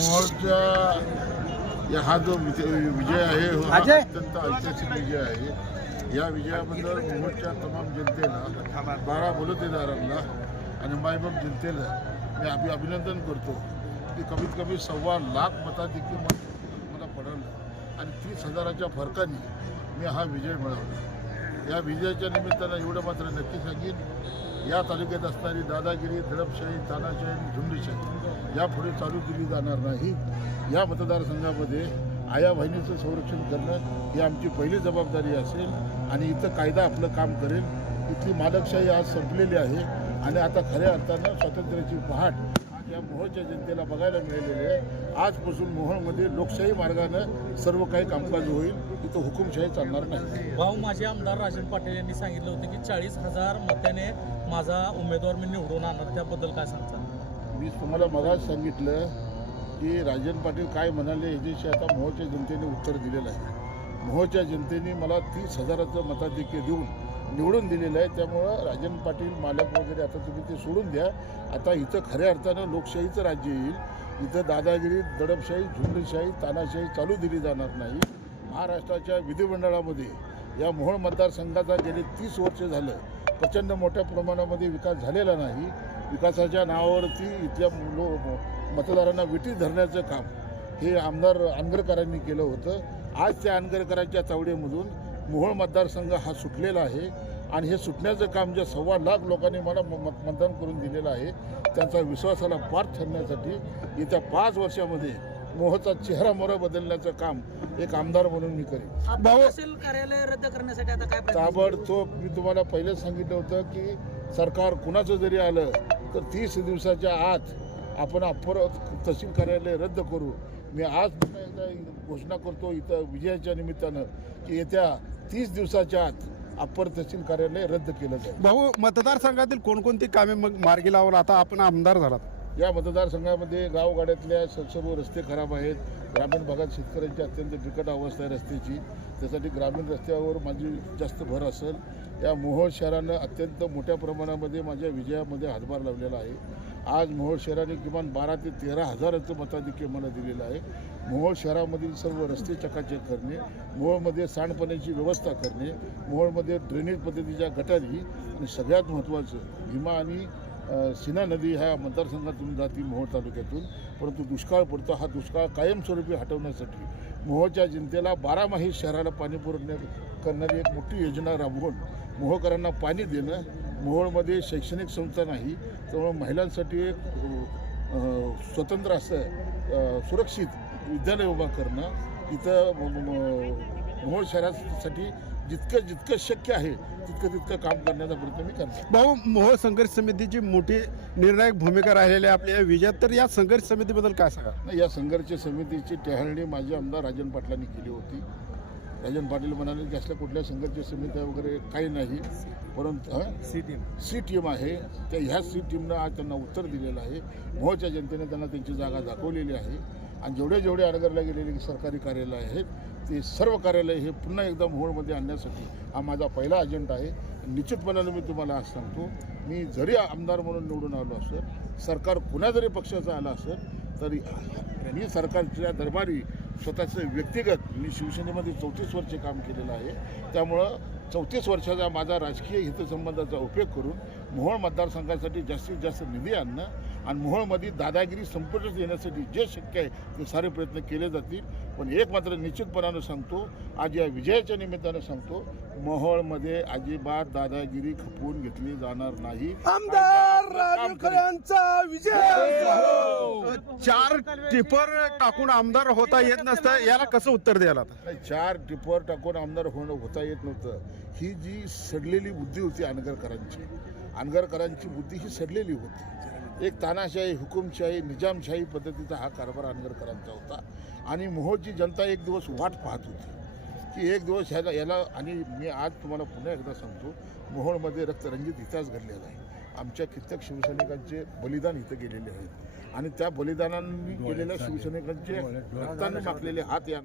मोहोळच्या या हा जो विजय विजय आहे हा अत्यंत ऐतिहासिक विजय आहे. या विजयाबद्दल मोहोळच्या तमाम जनतेला बारा बलुतेदारांना आणि मायबाप जनतेला मी अभि अभिनंदन करतो. की कमीत कमी सव्वा लाख मताधिक्य मत मला पडलं आणि तीस हजाराच्या फरकाने मी हा विजय मिळवला. या विजयाच्या निमित्तानं एवढं मात्र नक्की सांगेन या तालुक्यात असणारी दादागिरी दडपशाही तानाशाही आणि झुंडशाही यापुढे चालू केली जाणार नाही. या मतदारसंघामध्ये आया बहिणीचं संरक्षण करणं ही आमची पहिली जबाबदारी असेल आणि इथं कायदा आपलं काम करेल. इथली मालकशाही आज संपलेली आहे आणि आता खऱ्या अर्थानं स्वातंत्र्याची पहाट या मोहोळच्या जनतेला बघायला मिळालेली आहे. आजपासून मोहोळमध्ये लोकशाही मार्गानं सर्व काही कामकाज होईल. इथं हुकुमशाही चालणार नाही. भाऊ माझे आमदार राजन पाटील यांनी सांगितलं होतं की चाळीस हजार मताने माझा उमेदवार मी निवडून आणणार. त्याबद्दल काय सांगता? मी तुम्हाला मगाच सांगितलं की राजन पाटील काय म्हणाले याच्याशी आता मोहोळच्या जनतेने उत्तर दिलेलं आहे. मोहोळच्या जनतेने मला तीस हजाराचं मताधिक्य देऊन निवडून दिलेलं आहे. त्यामुळं राजन पाटील मालक वगैरे आता तुम्ही ते सोडून द्या. आता इथं खऱ्या अर्थानं लोकशाहीचं राज्य येईल. इथं दादागिरी दडपशाही झुंडशाही तानाशाही चालू दिली जाणार नाही. महाराष्ट्राच्या विधिमंडळामध्ये या मोहोळ मतदारसंघाचा गेले तीस वर्ष झालं. प्रचंड मोठ्या प्रमाणामध्ये विकास झालेला नाही. विकासाच्या नावावरती इथल्या लो मतदारांना विटी धरण्याचं काम हे आमदार आंगरकरांनी केलं होतं. आज त्या आंगरकरांच्या चावडीमधून मोहोळ मतदारसंघ हा सुटलेला आहे. आणि हे सुटण्याचं काम जे सव्वा लाख लोकांनी मला म- मत मतदान करून दिलेलं आहे त्यांचा विश्वासाला पार ठरण्यासाठी येत्या पाच वर्षामध्ये मोहचा चेहरा मोहरा बदलण्याचं काम एक आमदार म्हणून मी करेन. भाऊ कार्यालय रद्द करण्यासाठी आता काय प्रयत्न ताबडतोब मी तुम्हाला पहिलेच सांगितलं होतं की सरकार कुणाचं जरी आलं तर तीस दिवसाच्या आत आपण अप्पर तहसील कार्यालय रद्द करू. मी आज पुन्हा एकदा घोषणा करतो इथं विजयाच्या निमित्तानं की येत्या तीस दिवसाच्या आत अप्पर तहसील कार्यालय रद्द केलं जाईल. भाऊ मतदारसंघातील कोणकोणती कामे मग मार्गी लावून आता आपण आमदार झालात. या मतदारसंघामध्ये गावगाड्यातल्या स- सर्व रस्ते खराब आहेत. ग्रामीण भागात शेतकऱ्यांची अत्यंत बिकट अवस्था आहे रस्त्याची. त्यासाठी ग्रामीण रस्त्यावर माझी जास्त भर असेल. या मोहोळ शहरानं अत्यंत मोठ्या प्रमाणामध्ये माझ्या विजयामध्ये हातभार लावलेला आहे. आज मोहोळ शहराने किमान बारा ते तेरा हजाराचं मताधिक्य मला दिलेलं आहे. मोहोळ शहरामधील सर्व रस्ते चकाचक करणे मोहोळमध्ये सांडपाण्याची व्यवस्था करणे मोहोळमध्ये ड्रेनेज पद्धतीच्या गटारी आणि सगळ्यात महत्त्वाचं भीमा आणि अ, सिना नदी ह्या मतदारसंघातून जाते मोहोळ तालुक्यातून. परंतु दुष्काळ पडतो हा दुष्काळ कायमस्वरूपी हटवण्यासाठी मोहोळच्या जनतेला बारामाही शहराला पाणी पुरवण्या करणारी एक मोठी योजना राबवून मोहोळकरांना पाणी देणं मोहोळमध्ये शैक्षणिक संस्था नाही त्यामुळे महिलांसाठी एक स्वतंत्र असं सुरक्षित विद्यालय उभा करणं इथं मोहोळ शहरासाठी जितकं जितकं शक्य आहे तितकं तितकं काम करण्याचा प्रयत्न मी करतो. भाऊ मोहोळ संघर्ष समितीची मोठी निर्णायक भूमिका राहिलेली आहे आपल्या विजयात. तर या संघर्ष समितीबद्दल काय सांगा? या संघर्ष समितीची टेहाळणी माझे आमदार राजन पाटलांनी केली होती. राजन पाटील म्हणाले की असल्या कुठल्या संघर्ष समित्या वगैरे काही नाही परंतु? C team. सी टीम आहे. त्या ह्या सी टीमनं आज त्यांना उत्तर दिलेलं आहे. मोहच्या जनतेने त्यांना त्यांची जागा दाखवलेली आहे. आणि जेवढे जेवढे अडगरला गेलेले सरकारी कार्यालय आहेत ते सर्व कार्यालय हे पुन्हा एकदा मोहोळमध्ये आणण्यासाठी हा माझा पहिला अजेंडा आहे. निश्चितपणानं मी तुम्हाला आज सांगतो मी जरी आमदार म्हणून निवडून आलो असेल सरकार कुणा जरी पक्षाचं आलं असेल तरी मी सरकारच्या दरबारी स्वतःचं व्यक्तिगत मी शिवसेनेमध्ये चौतीस वर्षे काम केलेलं आहे. त्यामुळं चौतीस वर्षाचा माझा राजकीय हितसंबंधाचा उपयोग करून मोहोळ मतदारसंघासाठी जास्तीत जास्त निधी आणणं आणि मोहोळमध्ये दादागिरी संपुष्टात येण्यासाठी जे शक्य आहे ते सारे प्रयत्न केले जातील. पण एक मात्र निश्चितपणानं सांगतो आज या विजयाच्या निमित्तानं सांगतो मोहोळमध्ये अजिबात दादागिरी खपवून घेतली जाणार नाही. आमदार! राजू विजय चार टिपर टाकून आमदार होता येत नसतं याला कसं उत्तर द्यायला आता? नाही, चार टिपर टाकून आमदार होणं होता येत नव्हतं. ही जी सडलेली बुद्धी होती अनगरकरांची अनगरकरांची बुद्धी ही सडलेली होती. एक तानाशाही हुकुमशाही निजामशाही पद्धतीचा हा कारभार अनगरकरांचा होता. आणि मोहोळची जनता एक दिवस वाट पाहत होती. की एक दिवस ह्याला याला आणि मी आज तुम्हाला पुन्हा एकदा सांगतो मोहोळमध्ये रक्तरंजित इतिहास घडलेला आहे. आमच्या कित्येक शिवसैनिकांचे बलिदान इथं गेलेले आहेत. आणि त्या बलिदानांनी केलेल्या शिवसैनिकांचे रक्ताने माखलेले हात या